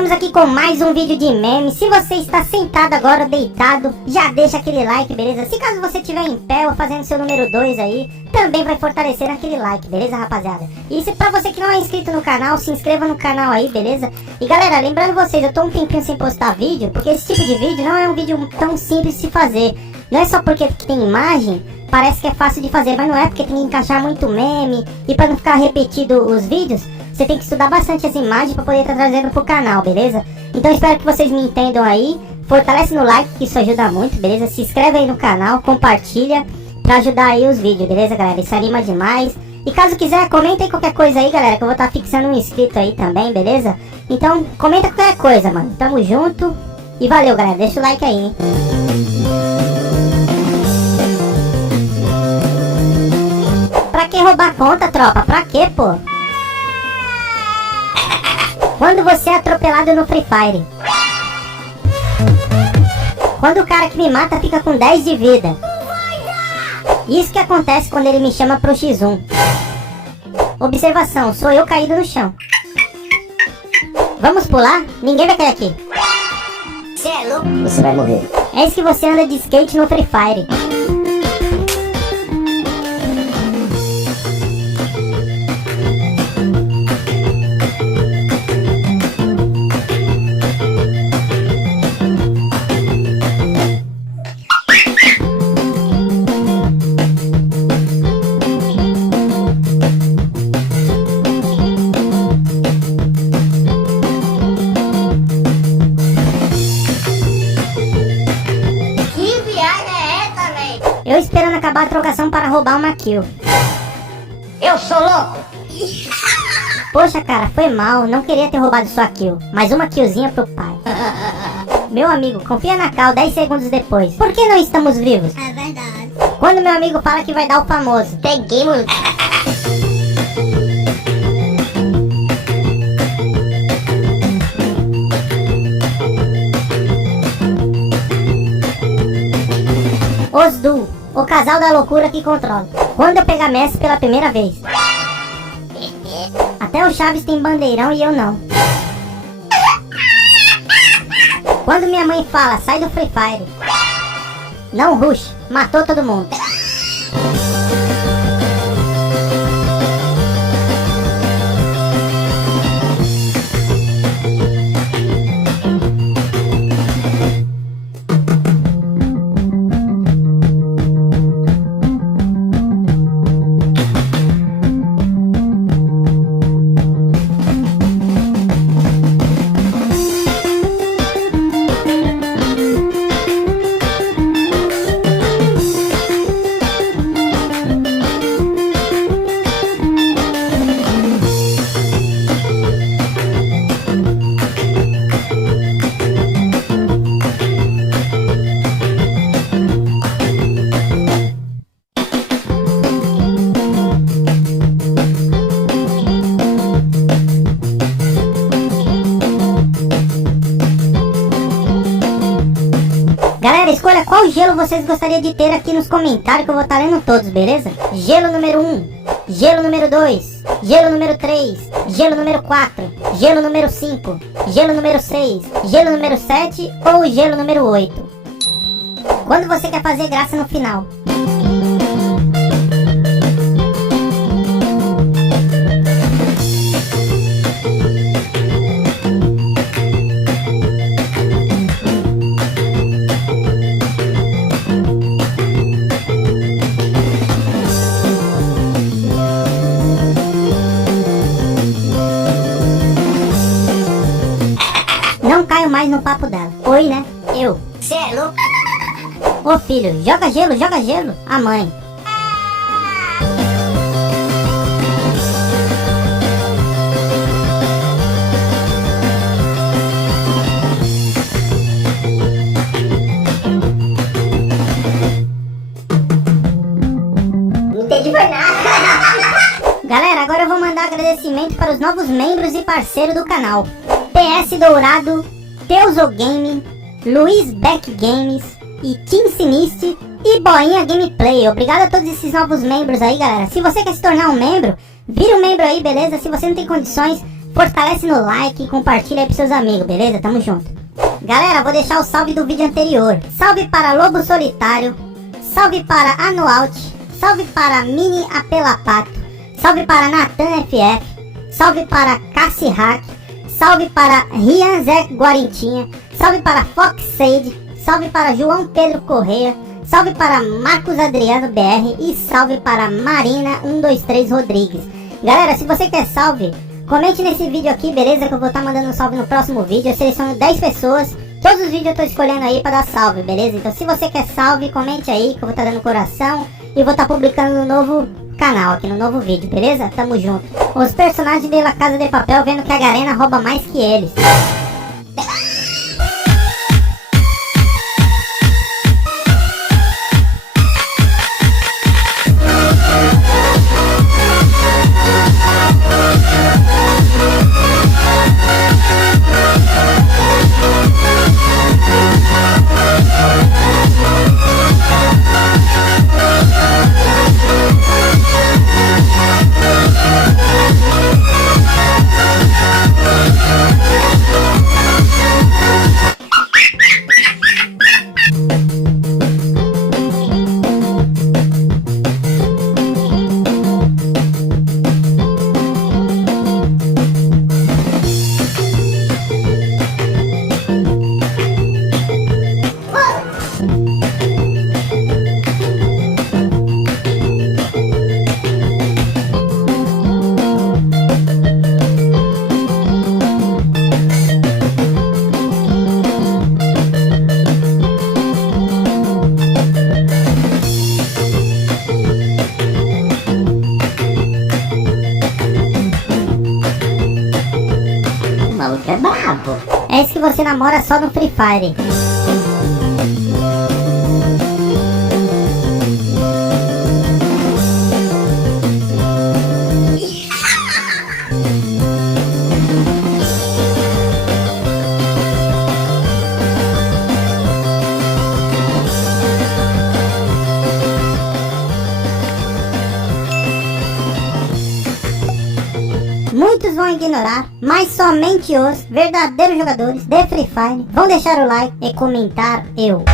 estamos aqui com mais um vídeo de meme. Se você está sentado agora, deitado, já deixa aquele like, beleza? Se caso você estiver em pé ou fazendo seu número 2 aí, também vai fortalecer aquele like, beleza, rapaziada? E se pra você que não é inscrito no canal, se inscreva no canal aí, beleza? E galera, lembrando vocês, eu tô um tempinho sem postar vídeo, porque esse tipo de vídeo não é um vídeo tão simples de se fazer. Não é só porque tem imagem, parece que é fácil de fazer, mas não é, porque tem que encaixar muito meme. E pra não ficar repetido os vídeos, você tem que estudar bastante as imagens pra poder estar trazendo pro canal, beleza? Então espero que vocês me entendam aí. Fortalece no like, que isso ajuda muito, beleza? Se inscreve aí no canal, compartilha pra ajudar aí os vídeos, beleza, galera? Isso anima demais. E caso quiser, comenta aí qualquer coisa aí, galera, que eu vou estar fixando um inscrito aí também, beleza? Então, comenta qualquer coisa, mano. Tamo junto. E valeu, galera. Deixa o like aí, hein? Pra que roubar conta, tropa? Pra que, pô? Quando você é atropelado no Free Fire. Quando o cara que me mata fica com 10 de vida. Isso que acontece quando ele me chama pro X1. Observação, sou eu caído no chão. Vamos pular? Ninguém vai cair aqui. Você é louco? Você vai morrer. É isso que você anda de skate no Free Fire. Eu esperando acabar a trocação para roubar uma kill. Eu sou louco! Poxa, cara, foi mal. Não queria ter roubado sua kill. Mas uma killzinha pro pai. Meu amigo, confia na cal 10 segundos depois. Por que não estamos vivos? É verdade. Quando meu amigo fala que vai dar o famoso. Seguimos. Os Du, o casal da loucura que controla. Quando eu pegar Messi pela primeira vez. Até o Chaves tem bandeirão e eu não. Quando minha mãe fala, sai do Free Fire. Não rush, matou todo mundo. Galera, escolha qual gelo vocês gostariam de ter aqui nos comentários, que eu vou estar lendo todos, beleza? Gelo número 1, gelo número 2, gelo número 3, gelo número 4, gelo número 5, gelo número 6, gelo número 7 ou gelo número 8. Quando você quer fazer graça no final. Não caio mais no papo dela. Oi, né? Eu. Você é louco? Ô filho, joga gelo, joga gelo. A mãe. Não entendi foi nada. Galera, agora eu vou mandar agradecimento para os novos membros e parceiros do canal. PS Dourado, Teuzo Game, Luiz Beck Games e Team Siniste e Boinha Gameplay. Obrigado a todos esses novos membros aí, galera. Se você quer se tornar um membro, vira um membro aí, beleza? Se você não tem condições, Fortalece no like e compartilha aí pros seus amigos, beleza? Tamo junto. Galera, vou deixar o salve do vídeo anterior. Salve para Lobo Solitário. Salve para Anualt. Salve para Mini Apelapato. Salve para Natan FF. Salve para Cassi Hack. Salve para Rian Zé Guarintinha. Salve para Fox Sage. Salve para João Pedro Correia. Salve para Marcos Adriano BR. E salve para Marina 123 Rodrigues. Galera, se você quer salve, comente nesse vídeo aqui, beleza? Que eu vou estar mandando um salve no próximo vídeo. Eu seleciono 10 pessoas. Todos os vídeos eu tô escolhendo aí pra dar salve, beleza? Então se você quer salve, comente aí que eu vou estar dando coração. E vou estar publicando no novo canal, aqui no novo vídeo, beleza? Tamo junto. Os personagens de La Casa de Papel vendo que a Garena rouba mais que eles. O maluco é brabo. É isso que você namora só no Free Fire. Muitos vão ignorar, mas somente os verdadeiros jogadores de Free Fire vão deixar o like e comentar eu.